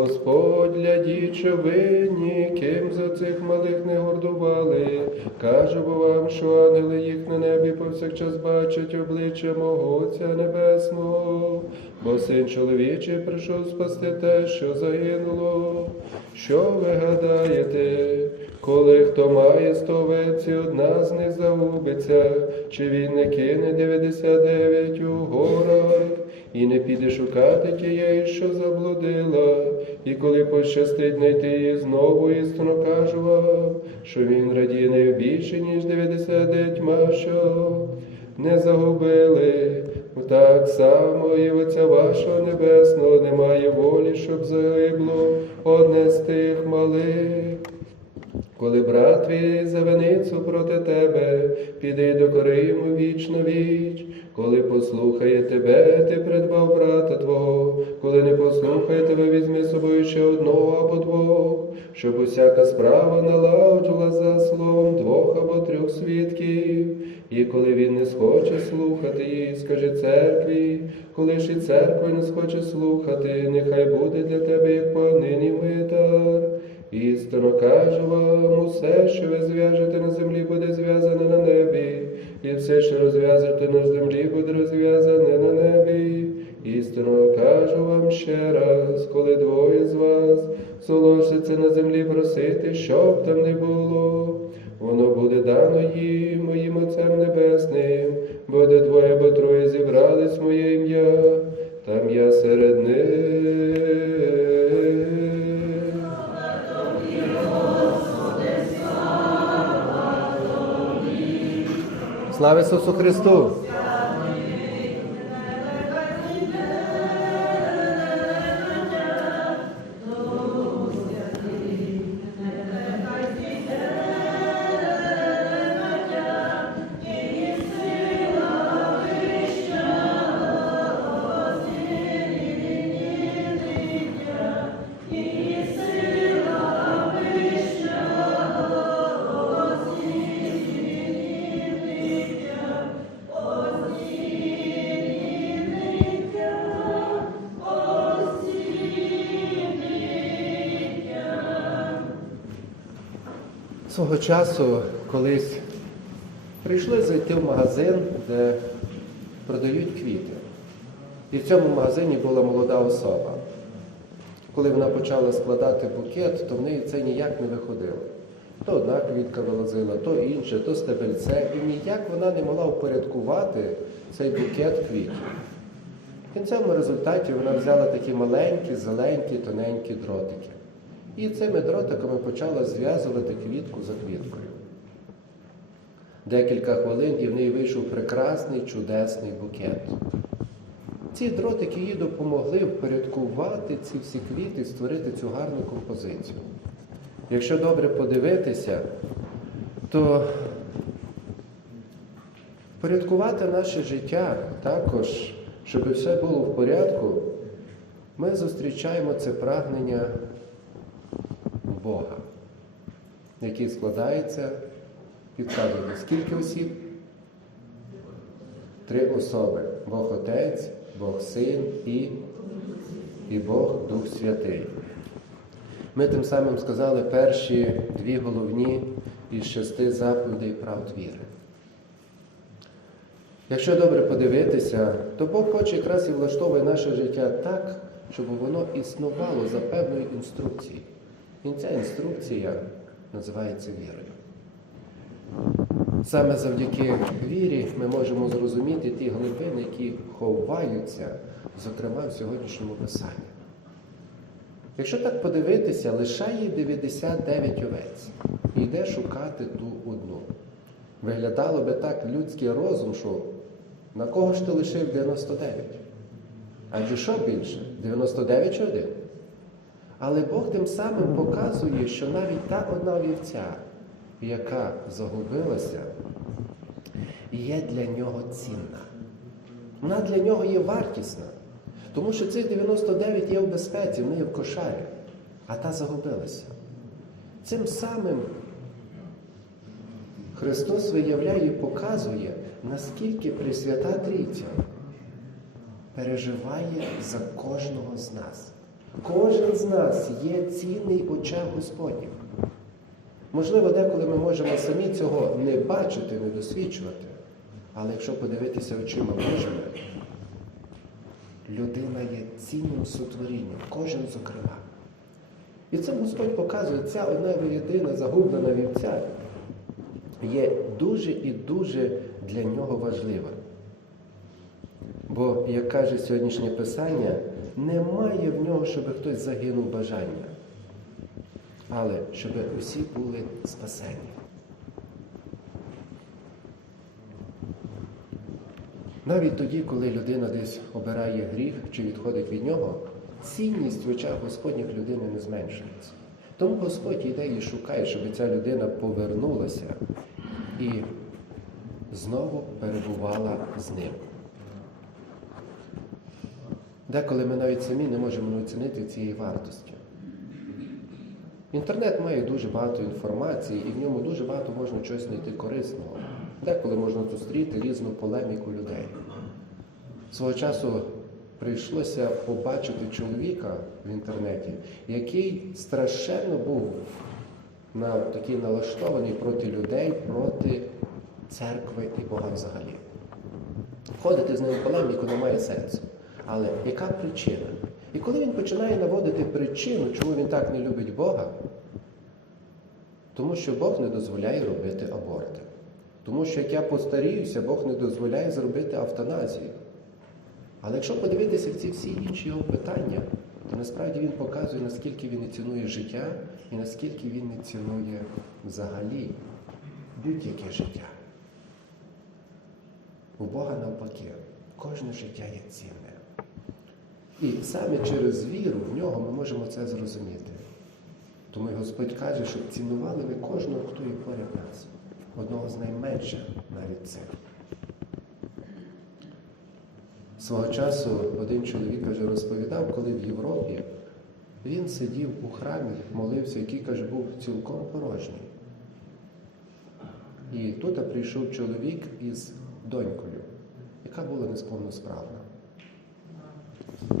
Господь глядіть, що ніким ким за цих малих не гордували. Кажу вам, що ангели їх на небі повсякчас бачать обличчя мого Отця Небесного, бо син чоловічий прийшов спасти те, що загинуло. Що ви гадаєте, коли хто має сто овець, одна з них загубиться, чи він не кине 99 у горах? і не піде шукати тієї, що заблудила, і коли пощастить знайти її знову, істинно кажу вам, що він радіє нею більше, ніж 99, що не загубили. Так само і Отця вашого Небесного немає волі, щоб загибло одне з тих малих. Коли брат твій завиницю проти тебе, піди до кори йому вічно віч. Коли послухає тебе, ти придбав брата твого, коли не послухає тебе, візьми з собою ще одного або двох, щоб усяка справа налагоджувала за словом двох або трьох свідків. І коли він не схоче слухати її, скажи церкві, коли ж і церква не схоче слухати, нехай буде для тебе, як понині митар. Істинно кажу вам, усе, що ви зв'яжете на землі, буде зв'язане на небі, і все, що розв'язуєте на землі, буде розв'язане на небі. Істинно кажу вам ще раз, коли двоє з вас солошиться на землі просити, що б там не було, воно буде дано їм, моїм Отцем Небесним, бо де двоє або троє зібрались моє ім'я, там я серед них. Слава Ісусу Христу! Свого часу колись прийшли зайти в магазин, де продають квіти. І в цьому магазині була молода особа. Коли вона почала складати букет, то в неї це ніяк не виходило. То одна квітка вилазила, то інша, то стебельце, і ніяк вона не могла упорядкувати цей букет квітів. В кінцевому результаті вона взяла такі маленькі, зеленькі, тоненькі дротики. І цими дротиками почала зв'язувати квітку за квіткою. Декілька хвилин і в неї вийшов прекрасний, чудесний букет. Ці дротики їй допомогли впорядкувати ці всі квіти створити цю гарну композицію. Якщо добре подивитися, то впорядкувати наше життя також, щоб все було в порядку, ми зустрічаємо це прагнення Бога, який складається, підказує, скільки осіб? Три особи. Бог Отець, Бог Син і, і Бог Дух Святий. Ми тим самим сказали перші дві головні із шести заповідей правд віри. Якщо добре подивитися, то Бог хоче якраз і влаштовує наше життя так, щоб воно існувало за певною інструкцією. І ця інструкція називається вірою. Саме завдяки вірі ми можемо зрозуміти ті глибини, які ховаються, зокрема в сьогоднішньому писанні. Якщо так подивитися, лишає 99 овець і йде шукати ту одну. Виглядало би так людський розум, що на кого ж ти лишив 99? Адже що більше? 99 чи один? Але Бог тим самим показує, що навіть та одна вівця, яка загубилася, є для нього цінна. Вона для нього є вартісна. Тому що цих 99 є в безпеці, вони є в кошарі, а та загубилася. Цим самим Христос виявляє і показує, наскільки Пресвята Трійця переживає за кожного з нас. Кожен з нас є цінний в очах Господніх. Можливо, деколи ми можемо самі цього не бачити, не досвідчувати. Але якщо подивитися очима Божими, людина є цінним сотворінням, кожен зокрема. І це Господь показує, ця одна єдина загублена вівця є дуже і дуже для нього важлива. Бо, як каже сьогоднішнє Писання, немає в нього, щоб хтось загинув бажання, але щоб усі були спасені. Навіть тоді, коли людина десь обирає гріх чи відходить від нього, цінність в очах Господніх людини не зменшується. Тому Господь йде і шукає, щоб ця людина повернулася і знову перебувала з ним. Деколи ми навіть самі не можемо оцінити цієї вартості. Інтернет має дуже багато інформації, і в ньому дуже багато можна чогось знайти корисного. Деколи можна зустріти різну полеміку людей. Свого часу прийшлося побачити чоловіка в інтернеті, який страшенно був на, такий налаштований проти людей, проти церкви і Бога взагалі. Входити з ним в полеміку немає сенсу. Але яка причина? І коли він починає наводити причину, чому він так не любить Бога, тому що Бог не дозволяє робити аборти. Тому що як я постаріюся, Бог не дозволяє зробити автоназію. Але якщо подивитися в ці всі інші його питання, то насправді він показує, наскільки він не цінує життя і наскільки він не цінує взагалі будь-яке життя. У Бога навпаки, кожне життя є цінне. І саме через віру в нього ми можемо це зрозуміти. Тому і Господь каже, щоб цінували ви кожного, хто є поряд нас, одного з найменших навіть цих. Свого часу один чоловік каже, розповідав, коли в Європі він сидів у храмі, молився, який каже, був цілком порожній. І тут прийшов чоловік із донькою, яка була несповносправна.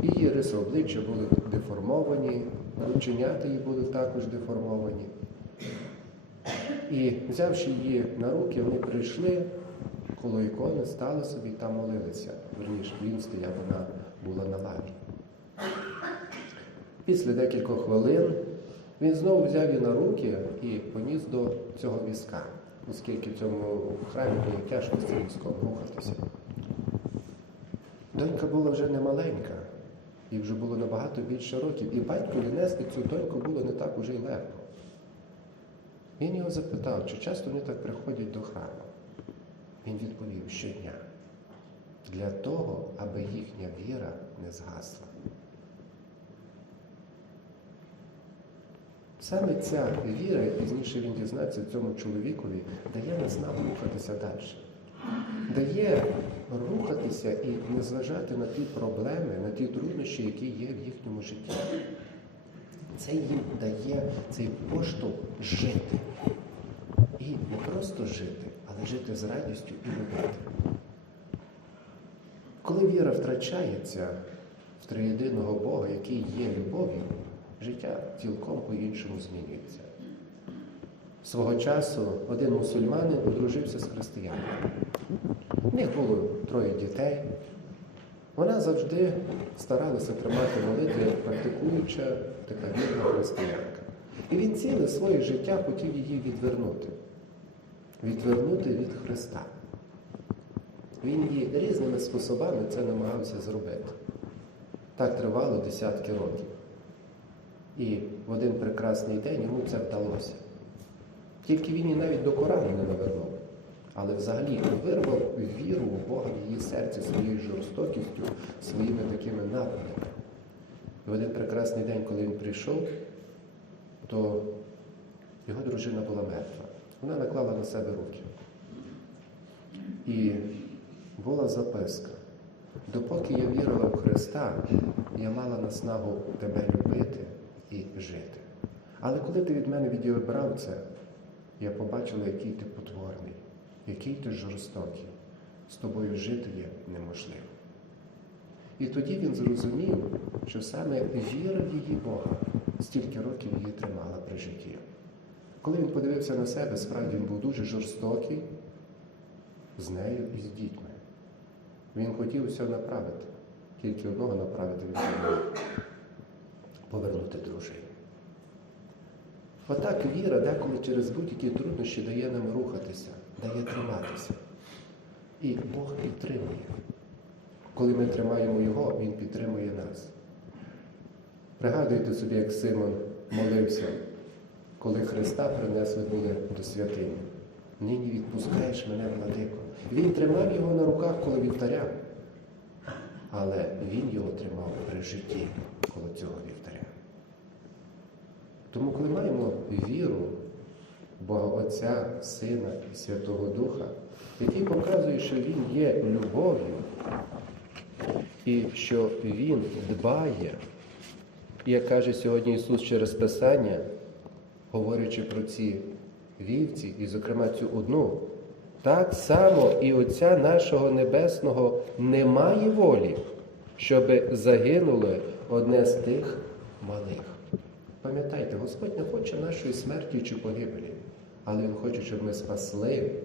Її риси обличчя були деформовані, рученята її були також деформовані. І взявши її на руки, вони прийшли коло ікони, стали собі і там молилися. Верніше, він стояв, вона була на лаві. Після декількох хвилин він знову взяв її на руки і поніс до цього візка, оскільки в цьому храмі було тяжко з цим візком рухатися. Донька була вже не маленька, їй вже було набагато більше років, і батькові нести цю доньку було не так уже й легко. Він його запитав, чи часто вони так приходять до храму. Він відповів щодня. Для того, аби їхня віра не згасла. Саме ця віра, і пізніше він дізнається цьому чоловікові, дає наснагу рухатися далі. Дає рухатися і не зважати на ті проблеми, на ті труднощі, які є в їхньому житті. Це їм дає цей поштовх жити. І не просто жити, але жити з радістю і любити. Коли віра втрачається в триєдиного Бога, який є любов'ю, життя цілком по-іншому змінюється. Свого часу один мусульманин одружився з християнином. В них було троє дітей. Вона завжди старалася тримати молитву як практикуюча така вірна християнка. І він ціле своє життя хотів її відвернути. Відвернути від Христа. Він її різними способами це намагався зробити. Так тривало десятки років. І в один прекрасний день йому це вдалося. Тільки він її навіть до Корану не навернув. Але взагалі вирвав віру у Бога в її серці своєю жорстокістю, своїми такими нападами. І в один прекрасний день, коли він прийшов, то його дружина була мертва. Вона наклала на себе руки. І була записка. Допоки я вірила в Христа, я мала наснагу тебе любити і жити. Але коли ти від мене відібрав це, я побачила, який ти потворний, який ти жорстокий. З тобою жити є неможливо. І тоді він зрозумів, що саме віра в її Бога стільки років її тримала при житті. Коли він подивився на себе, справді він був дуже жорстокий з нею і з дітьми. Він хотів все направити, тільки одного направити він повернути дружину. Отак віра деколи через будь-які труднощі дає нам рухатися, дає триматися. І Бог підтримує. Коли ми тримаємо Його, Він підтримує нас. Пригадуйте собі, як Симон молився, коли Христа принесли були до святині. Нині відпускаєш мене, владико. Він тримав його на руках коло вівтаря, але він його тримав при житті коло цього вівтаря. Тому, коли маємо віру Бога Отця, Сина і Святого Духа, який показує, що Він є любов'ю, і що Він дбає, як каже сьогодні Ісус через Писання, говорячи про ці вівці, і, зокрема, цю одну, так само і Отця нашого Небесного немає волі, щоби загинуло одне з тих малих. Пам'ятайте, Господь не хоче нашої смерті чи погибелі, але Він хоче, щоб ми спасли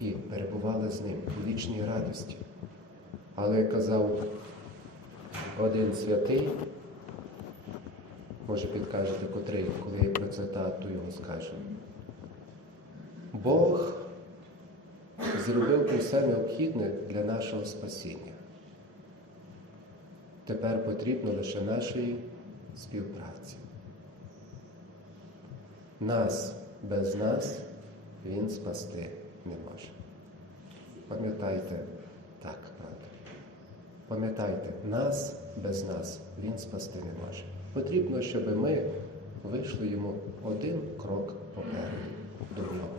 і перебували з ним у вічній радості. Але як казав один святий, може підкажете котрий, коли я про цитату його скажу. Бог зробив усе необхідне для нашого спасіння. Тепер потрібно лише нашої співпраці. Нас без нас Він спасти не може. Пам'ятайте так, правда. Пам'ятайте, нас без нас Він спасти не може. Потрібно, щоб ми вийшли йому один крок попереду до нього.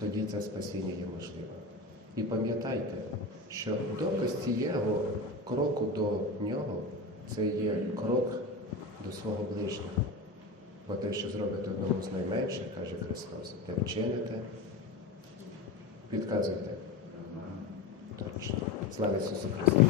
Тоді це спасіння є можливе. І пам'ятайте, що доказ цього кроку до нього це є крок до свого ближнього. Бо те, що зробите одному з найменших, каже Христос, те вчините, підказуйте. Слава Ісусу Христу!